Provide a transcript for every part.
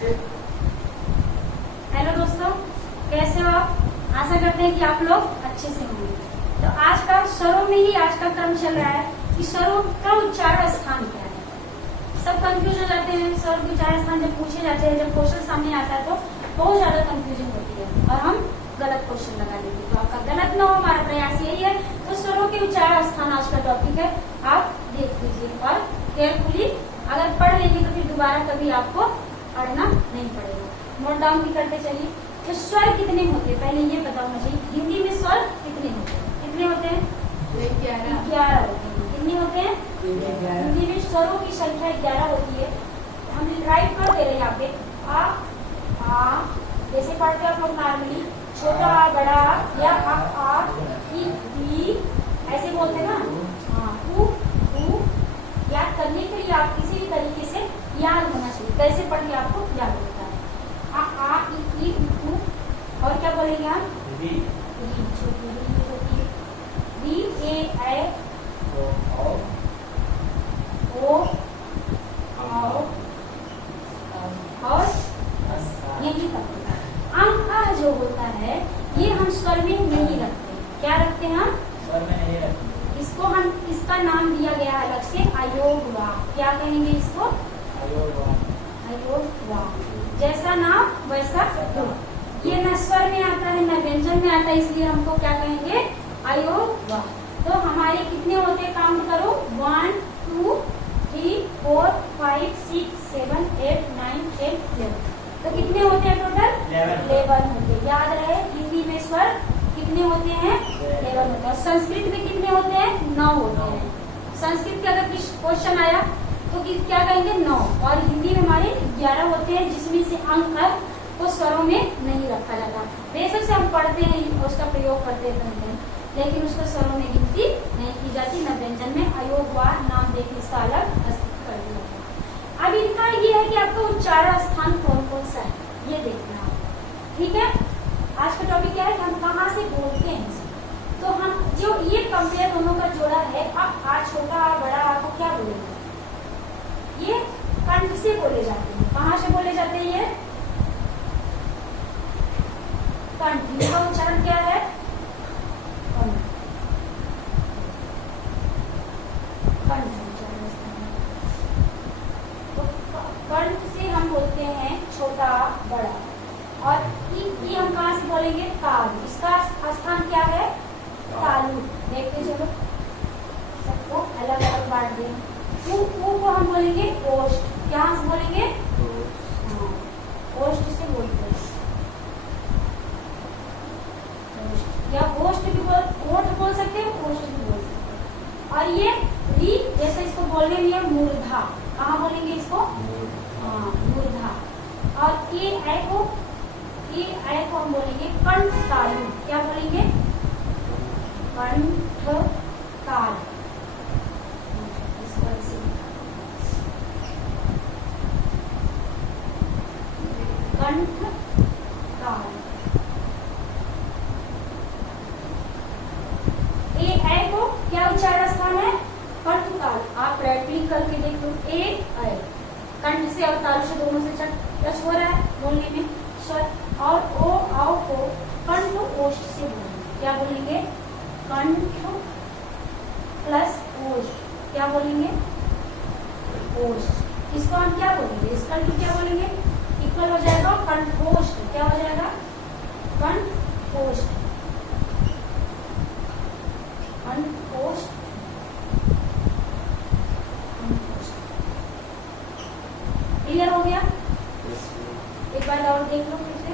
Hello दोस्तों, कैसे हो आप? आशा करते हैं कि आप लोग अच्छे से होंगे। तो आज का स्वरों में ही आज का क्रम चल रहा है कि स्वरों का उच्चारण स्थान क्या है। सब कंफ्यूज हो जाते हैं। स्वर के उच्चारण स्थान जब पूछे जाते हैं, जब क्वेश्चन सामने आता है तो बहुत ज्यादा कंफ्यूजन होती है और हम गलत क्वेश्चन लगा देते हैं। तो आपका गलत ना हो, हमारा प्रयास यही है। तो स्वरों के उच्चारण स्थान आज का टॉपिक है, आप देख लीजिए और केयरफुली अगर पढ़ लेंगे तो फिर दोबारा कभी आपको पढ़ना नहीं पड़ेगा। नोट डाउन भी करते चलिए। तो स्वर कितने होते हैं पहले ये बताओ मुझे। हिंदी में स्वर कितने होते हैं? कितने होते हैं? 11 होते हैं। कितने होते हैं? हिंदी में स्वरों की संख्या 11 होती है। हम राइट कर दे रहे हैं यहाँ पे आ जैसे पढ़ते हैं आप लोग नॉर्मली, छोटा आ बड़ा आ या आ ई ऐसे बोलते हैं ना। हाँ, ऊ याद करने के लिए आप किसी भी तरीके से याद होना चाहिए। कैसे पढ़ के आपको याद होता है। आ ई ऊ और क्या बोलेंगे आप? री छोटी री होती है। री ए ऐ ओ और यही तक होता है। अंक आ जो होता है ये हम स्वर में नहीं रखते। क्या रखते हैं हम? स्वर में नहीं रखते। इसको हम इसका नाम दिया गया है अलग से अयोगवा। क्या कहेंगे इसको? अयोगवा। जैसा नाम वैसा रूप। ये न स्वर में आता है न व्यंजन में आता है, इसलिए हमको क्या कहेंगे? अयोगवा। तो हमारे कितने होते हैं? काउंट करो। 1 2 3 4 5 6 7 8 9 10 11। तो कितने होते हैं टोटल? 11 होते हैं। याद रहे हिंदी में स्वर कितने होते हैं? 11 होते हैं। संस्कृत में कितने होते हैं? 9 होते हैं। संस्कृत का अगर क्वेश्चन आया तो क्या कहेंगे? 9। और हिंदी में हमारे 11 होते हैं, जिसमें से अंक को स्वरों में नहीं रखा जाता। बेशक से हम पढ़ते हैं उसका प्रयोग करते हैं, लेकिन उसको स्वरों में गिनती नहीं की जाती, न व्यंजन में। अयोगवा नाम देकर इसका अलग अस्तित्व कर दिया गया। अब इनका ये है कि आपका उच्चारण स्थान कौन कौन सा है ये देखना। ठीक है, आज का टॉपिक क्या है कि हम कहाँ से बोलते हैं इसे। तो हम जो ये कंपेयर दोनों का जोड़ा है, अब आ छोटा आ बड़ा आ को क्या बोलेंगे? ये कंठ से बोले जाते हैं। कहाँ से बोले जाते हैं? ये कंठ। इसका उच्चारण क्या है? कंठ। तो कंठ से हम बोलते हैं छोटा बड़ा। और ई हम कहाँ से बोलेंगे? तालु। इसका स्थान क्या है? तालु। देखते चलो, सबको अलग अलग बांट दें। ऊ को हम बोलेंगे ओष्ठ। क्या से बोलेंगे? हाँ, ओष्ठ से बोलते हैं। या ओष्ठ भी ओठ बोल सकते हैं, ओष्ठ भी बोल सकते हैं। और ये री जैसे इसको बोलने में है मूर्धा। कहाँ बोलेंगे इसको? हाँ, मूर्धा। और ये ऐ को हम बोलेंगे कंठ तालु। क्या बोलेंगे? कंठ ताल। कंठ ताल। ए ऐ को क्या उच्चारण स्थान है? कंठ ताल। आप प्रैक्टिस करके देख लो। ए ऐ कंठ से और तालु से दोनों से टच हो रहा है बोलने में स्वर। और ओ आओ को कंठ ओष्ठ से बोलेंगे। क्या बोलेंगे? कंठ प्लस ओष्ठ। क्या बोलेंगे? ओष्ठ। इसको हम क्या बोलेंगे? इस कंठ क्या बोलेंगे? इक्वल हो जाएगा कंठोष्ठ। क्या हो जाएगा? कंठोष्ठ। कंठोष्ठ। क्लियर हो गया? एक बार और देख लो फिर से।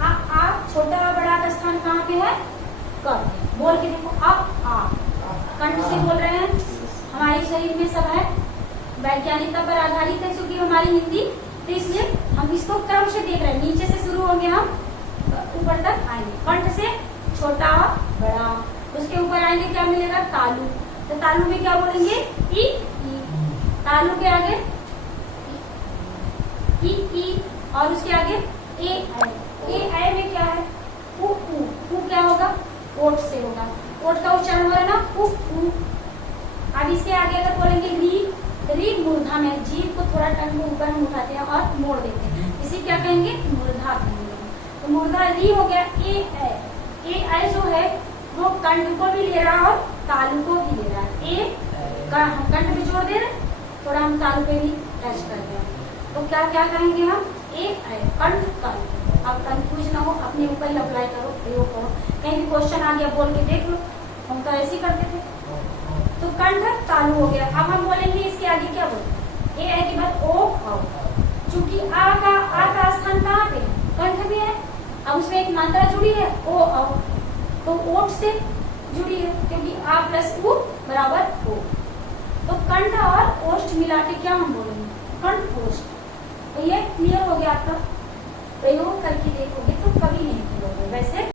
आप छोटा बड़ा का स्थान कहाँ पे है? कंठ। बोल के देखो। आप कंठ से बोल रहे हैं। हमारे शरीर में सब है, वैज्ञानिकता पर आधारित है क्योंकि हमारी हिंदी, तो इसलिए हम इसको क्रम से देख रहे हैं। नीचे से शुरू होंगे, हम ऊपर तक आएंगे। कंठ से छोटा बड़ा, उसके ऊपर आएंगे क्या मिलेगा? तालु। तो तालु में क्या बोलेंगे? ई। तालु के आगे ई और उसके आगे ए ऐ में क्या है? ऊ। क्या होगा? ओठ से होगा। ओठ का उच्चारण हो रहा है ना, ऊ। अब इसके आगे अगर बोलेंगे री, री मूर्धा में जीभ को थोड़ा टंग में ऊपर हम उठाते हैं और मोड़ देते हैं। तो मूर्धा ली हो गया ए ऐ। ए ऐ जो है वो कंठ को भी ले रहा है और तालु को भी ले रहा है। ए का हम कंठ पे जोड़ दे रहे हैं, थोड़ा हम तालु पे भी टच कर रहे हैं, तो क्या क्या कहेंगे हम, ए ऐ कंठ कंठ। अब कंफ्यूज ना हो, अपने ऊपर ही अप्लाई करो, प्रयोग करो, कहीं भी क्वेश्चन आ गया बोल के देख लो, हम तो ऐसे ही करते थे। तो कंठ तालु हो गया। अब हम बोलेंगे इसके आगे क्या बोलते, ए ऐ के बाद ओ औ। चूंकि आ का स्थान कहाँ पे है, कंठ में है, अब उसमें एक मात्रा जुड़ी है ओ औ, तो ओठ से जुड़ी है, क्योंकि आ प्लस उ बराबर ओ। तो कंठ और ओष्ठ मिला के क्या हम बोलेंगे, कंठ ओष्ठ। तो ये क्लियर हो गया आपका, प्रयोग करके देखोगे तो कभी नहीं भूलोगे। वैसे